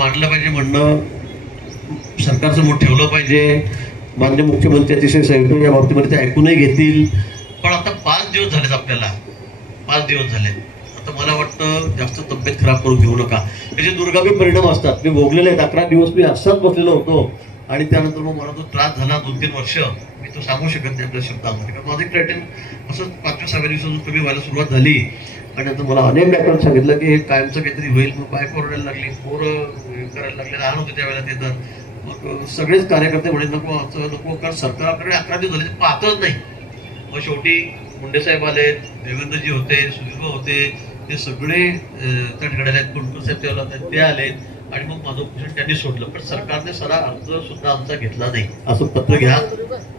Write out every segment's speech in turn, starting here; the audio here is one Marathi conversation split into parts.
मांडलं पाहिजे, म्हणणं सरकारचं मत ठेवलं पाहिजे. माननीय मुख्यमंत्री अतिशय संयमी या बाबतीमध्ये ते ऐकूनही घेतील. पण आता 5 दिवस झालेत, आपल्याला 5 दिवस झाले. आता मला वाटतं जास्त तब्येत खराब करून घेऊ नका. त्याचे दुर्गामी परिणाम असतात. मी भोगलेले आहेत. 11 दिवस मी असाच बसलेलो होतो आणि त्यानंतर मग मला तो त्रास झाला 2-3 वर्ष. मी तो सांगू शकत नाही आपल्या शब्दामध्ये, कारण माझं क्रिएटिन असंच 5व्या-6व्या दिवसातून कमी व्हायला सुरुवात झाली. आणि नंतर मला अनेक डॉक्टरांनी सांगितलं की हे कायमचं काहीतरी होईल. मग बायको ओरडायला लागली, पोरं करायला लागले, लहान होते त्यावेळेला ते. तर मग सगळेच कार्यकर्ते म्हणे नको असं नको, कारण सरकार आपल्याकडे 11 दिवस झाले ते पाहतच नाही. मग शेवटी मुंडेसाहेब आले, देवेंद्रजी होते, सुधीरभाऊ होते, ते सगळे त्या ठिकाणी आले, कुंटू साहेब तेव्हा ते आले आणि मग माझं उपोषण त्यांनी सोडलं. पण सरकारने सारा अर्ज सुद्धा आमचा घेतला नाही. असं पत्र घ्या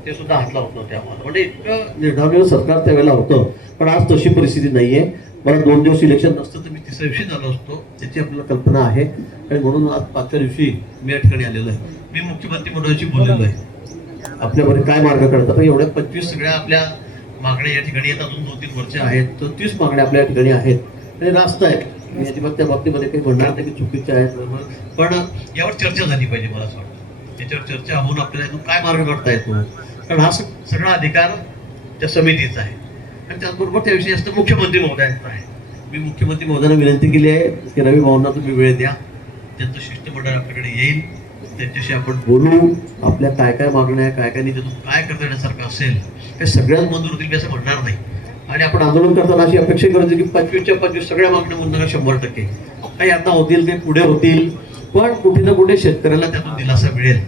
ते सुद्धा हात लावत नव्हते आम्हाला. म्हणजे इतकं निर्धावलेलं सरकार त्यावेळेला होतं. पण आज तशी परिस्थिती नाहीये. मला 2 दिवस इलेक्शन नसतं तर मी 3ऱ्या दिवशी झालो असतो, त्याची आपल्याला कल्पना आहे. आणि म्हणून आज 5व्या दिवशी मी या ठिकाणी आलेलो आहे. मी मुख्यमंत्री मंडळाशी बोललेलो आहे, आपल्यामध्ये काय मार्ग काढतात. एवढ्या 25 सगळ्या आपल्या मागण्या या ठिकाणी आहेत. अजून 2-3 वर्ष आहेत, तर 30 मागण्या आपल्या ठिकाणी आहेत आणि रास्त आहेत. मी अजिबात त्या बाबतीमध्ये काही म्हणणार नाही की चुकीच्या आहेत, पण यावर चर्चा झाली पाहिजे. मला असं वाटतं याच्यावर चर्चा होऊन आपल्याला काय मार्ग काढता येतो, कारण हा सगळा अधिकार त्या समितीचा आहे. आणि त्याचबरोबर त्याविषयी असतं मुख्यमंत्री महोदयांचा आहे. मी मुख्यमंत्री महोदयांना विनंती केली आहे की रवी भाऊंना तुम्ही वेळ द्या, त्यांचं शिष्टमंडळ आपल्याकडे येईल, त्यांच्याशी आपण बोलू. आपल्या काय काय मागण्या आहे, काय काय निधीतून काय करता येण्यासारखं असेल हे सगळ्याच मंजूर होतील मी असं म्हणणार नाही. आणि आपण आंदोलन करताना अशी अपेक्षा करतो की 25च्या 25 सगळ्या मागण्या मंजूर 100%. काही आता होतील, काही पुढे होतील, पण कुठे ना कुठे शेतकऱ्याला त्यातून दिलासा मिळेल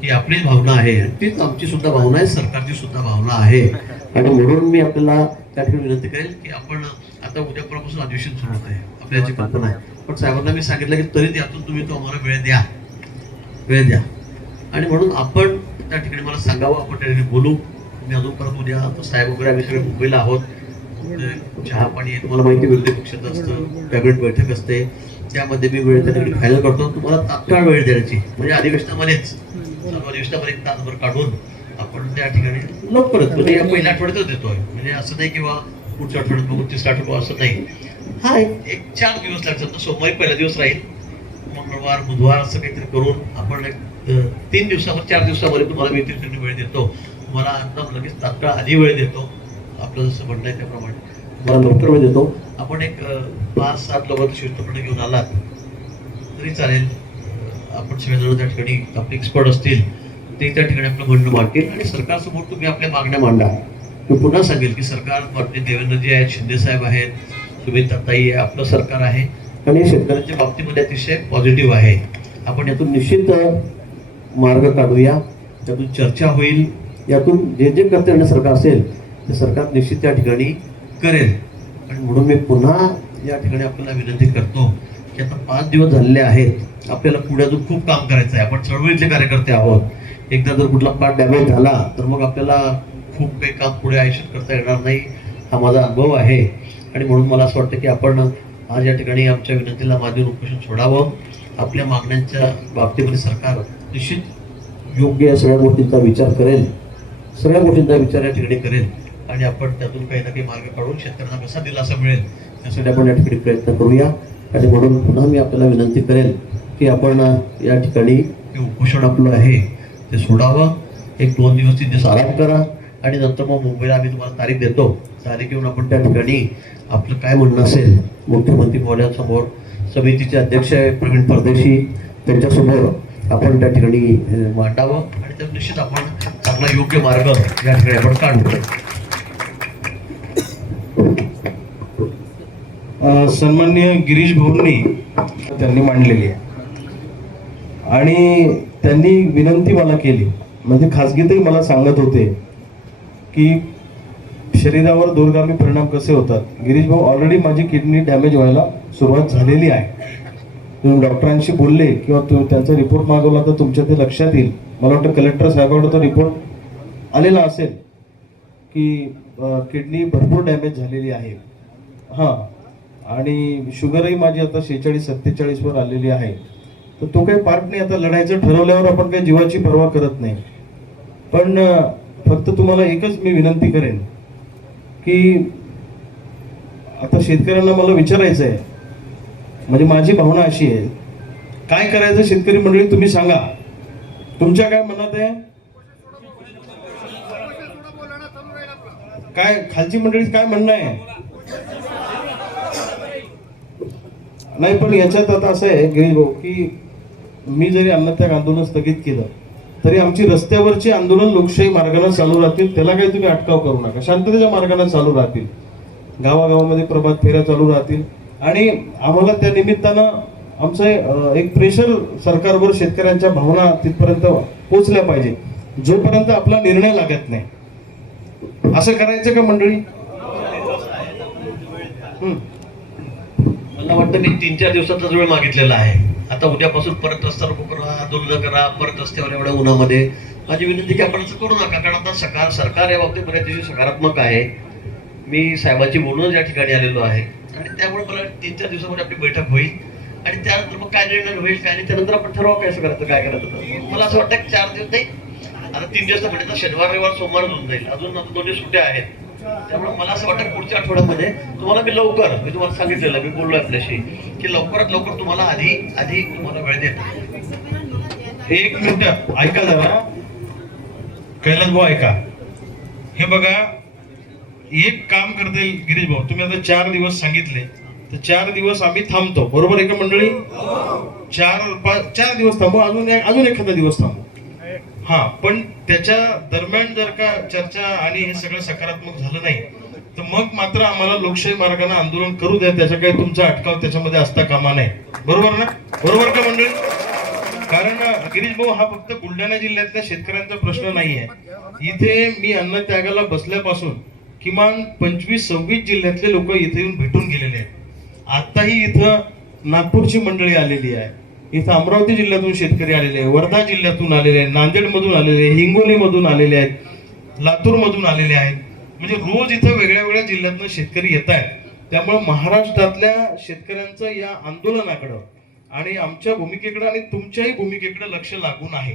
की आपलीच भावना आहे. तीच आमची सुद्धा भावना आहे, सरकारची सुद्धा भावना आहे. आणि म्हणून मी आपल्याला त्या ठिकाणी विनंती करेल की आपण आता उद्यापासून अधिवेशन सुरू होत आहे, आपल्याची कल्पना आहे. पण साहेबांना मी सांगितलं की तरी त्यातून तुम्ही तो आम्हाला वेळ द्या. आणि म्हणून आपण त्या ठिकाणी मला सांगावं, आपण त्या ठिकाणी बोलू. मी अजून परत उद्या तर साहेब वगैरे आम्ही सगळे मुंबईला आहोत. चहा पाणी तुम्हाला माहिती, विरोधी पक्षाचं असतं, कॅबिनेट बैठक असते, त्यामध्ये मी वेळ त्या ठिकाणी फायनल करतो. तुम्हाला तात्काळ वेळ द्यायची, म्हणजे अधिवेशनामध्येच सर्व अधिवेशनामध्ये 1 तासभर काढून आपण त्या ठिकाणी लवकरच, म्हणजे या पहिल्या आठवड्यातच देतोय. म्हणजे असं नाही किंवा पुढच्या आठवड्यात बघू 3ऱ्या आठवड्यात असं नाही. हा एक 4 दिवस लागतात. सोमवारी पहिला दिवस राहील, मंगळवार बुधवार असं काहीतरी करून आपण 3 दिवसावर 4 दिवसामध्ये तुम्हाला मी तिथे वेळ देतो. तुम्हाला एकदम लगेच तात्काळ आधी वेळ देतो. आपलं जसं म्हणणं आहे त्याप्रमाणे तुम्हाला लवकर वेळ देतो. आपण एक 5-7 लोकांचं शिष्टमंडळ घेऊन आलात तरी चालेल. आपण सगळेजण त्या ठिकाणी आपले एक्सपर्ट असतील, ते त्या ठिकाणी आपलं म्हणणं मांडतील आणि सरकारसमोर तुम्ही आपल्या मागण्या मांडा. मी पुन्हा सांगेल की सरकार माननीय देवेंद्रजी आहेत, शिंदे साहेब आहेत, सुमित्राताई आहे, आपलं सरकार आहे आणि शेतकऱ्यांच्या बाबतीमध्ये अतिशय पॉझिटिव्ह आहे. आपण यातून निश्चित मार्ग काढूया, त्यातून चर्चा होईल. यातून जे जे करता येण्यासारखं असेल ते सरकार निश्चित त्या ठिकाणी करेल. आणि म्हणून मी पुन्हा या ठिकाणी आपल्याला विनंती करतो की आता 5 दिवस झालेले आहेत, आपल्याला पुढे अजून खूप काम करायचं आहे. आपण चळवळीतले कार्यकर्ते आहोत. एकदा जर कुठला पार्ट डॅमेज झाला तर मग आपल्याला खूप काही काम पुढे आयुष्यात करता येणार नाही, हा माझा अनुभव आहे. आणि म्हणून मला असं वाटतं की आपण आज या ठिकाणी आमच्या विनंतीला मागे उपोषण सोडावं. आपल्या मागण्यांच्या बाबतीमध्ये सरकार निश्चित योग्य सगळ्या गोष्टींचा विचार करेल, सगळ्या गोष्टींचा विचार या ठिकाणी करेल. आणि आपण त्यातून काही ना काही मार्ग काढून शेतकऱ्यांना कसा दिलासा मिळेल त्यासाठी आपण या ठिकाणी प्रयत्न करूया. आणि म्हणून पुन्हा मी आपल्याला विनंती करेल की आपण या ठिकाणी जे उपोषण आपलं आहे ते सोडावं. 1-2 दिवस 3 दिवस आराम करा आणि नंतर मग मुंबईला आम्ही तुम्हाला तारीख देतो. तारीख घेऊन आपण त्या ठिकाणी आपलं काय म्हणणं असेल मुख्यमंत्री महोदयांसमोर, समितीचे अध्यक्ष प्रवीण परदेशी त्यांच्यासमोर आपण त्या ठिकाणी मांडावं. आणि त्या निश्चित आपण चांगला योग्य मार्ग या ठिकाणी आपण काढू. सन्माननीय गिरीश भाऊंनी त्यांनी मांडलेली आहे आणि त्यांनी विनंती मला केली, म्हणजे खासगीतही मला सांगत होते की शरीरावर दूरगामी परिणाम कसे होतात. गिरीश भाऊ, ऑलरेडी माझी किडनी डॅमेज व्हायला सुरुवात झालेली आहे. तुम्ही डॉक्टरांशी बोलले किंवा त्यांचा रिपोर्ट मागवला तर तुमच्या ते लक्षात येईल. मला वाटतं कलेक्टर साहेबांकडे तो रिपोर्ट आलेला असेल की किडनी भरपूर डॅमेज झालेली आहे. हां, आणि शुगरही माझी आता 46-47 वर आलेली आहे. तर तो काही पार्ट नाही. आता लढायचं ठरवल्यावर आपण काही जीवाची पर्वा करत नाही. पण फक्त तुम्हाला एकच मी विनंती करेन की आता शेतकऱ्यांना मला विचारायचं आहे, म्हणजे माझी भावना अशी आहे काय करायचं शेतकरी मंडळी तुम्ही सांगा, तुमच्या काय मनात आहे? काय खालची मंडळी काय म्हणणं आहे? नाही, पण याच्यात आता असं आहे गिरीश भाऊ की मी जरी अन्नत्याग आंदोलन स्थगित केलं तरी आमची रस्त्यावरची आंदोलन लोकशाही मार्गाने चालू राहतील. त्याला काही तुम्ही अटकाव करू नका, शांततेच्या मार्गाने चालू राहतील. गावागावामध्ये प्रभात फेऱ्या चालू राहतील आणि आम्हाला त्या निमित्तानं आमचं एक प्रेशर सरकारवर शेतकऱ्यांच्या भावना तिथपर्यंत पोहोचल्या पाहिजे जोपर्यंत आपला निर्णय लागत नाही. असं करायचं का मंडळी? मला वाटतं मी 3-4 दिवसाचाच वेळ मागितलेला आहे. आता उद्यापासून परत रस्ता रोको करा, आंदोलन करा, परत रस्त्यावर एवढ्या उन्हामध्ये. माझी विनंती की आपण असं करू नका, कारण आता सरकार या बाबतीत बऱ्याच सकारात्मक आहे. मी साहेबांची बोलूनच या ठिकाणी आलेलो आहे आणि त्यामुळे मला 3-4 दिवसामध्ये आपली बैठक होईल आणि त्यानंतर मग काय निर्णय होईल काय नाही त्यानंतर आपण ठरवा कसं करायचं काय करायचं. मला असं वाटतं की 4 दिवस नाही, आता 3 दिवस म्हणजे शनिवार रविवार सोमवार होऊन जाईल, अजून आता 2 दिवस सुट्ट्या आहेत. त्यामुळे मला असं वाटतं पुढच्या आठवड्यामध्ये तुम्हाला मी तुम्हाला सांगितलेलं, मी बोललो आपल्याशी की लवकरात लवकर तुम्हाला आधी तुम्हाला वेळ देतो. 1 मिनिट ऐका जरा, कैलास भाऊ ऐका. हे बघा, एक काम करता येईल गिरीश भाऊ, तुम्ही आता 4 दिवस सांगितले तर 4 दिवस आम्ही थांबतो, बरोबर आहे का मंडळी? 4 दिवस थांबू, अजून एखादा दिवस थांबू. हा, पण त्याच्या दरम्यान जर का चर्चा आणि हे सगळं सकारात्मक झालं नाही तर मग मात्र आम्हाला लोकशाही मार्गाने आंदोलन करू द्या. त्याचा काही तुमचा अटकाव त्याच्यामध्ये असता कामा नाही, बरोबर ना? बरोबर का मंडळी? कारण गिरीश भाऊ, हा फक्त बुलढाणा जिल्ह्यातल्या शेतकऱ्यांचा प्रश्न नाहीये. इथे मी अन्नत्यागाला बसल्यापासून किमान 25-26 जिल्ह्यातले लोक इथे येऊन भेटून गेलेले आहेत. आताही इथं नागपूरची मंडळी आलेली आहे, इथं अमरावती जिल्ह्यातून शेतकरी आलेले आहे, वर्धा जिल्ह्यातून आलेले आहेत, नांदेड मधून आलेले आहेत, हिंगोली मधून आलेले आहेत, लातूर मधून आलेले आहेत. म्हणजे रोज इथं वेगळ्या वेगळ्या जिल्ह्यातून शेतकरी येत आहेत. त्यामुळे महाराष्ट्रातल्या शेतकऱ्यांचं या आंदोलनाकडं आणि आमच्या भूमिकेकडे आणि तुमच्याही भूमिकेकडे लक्ष लागून आहे.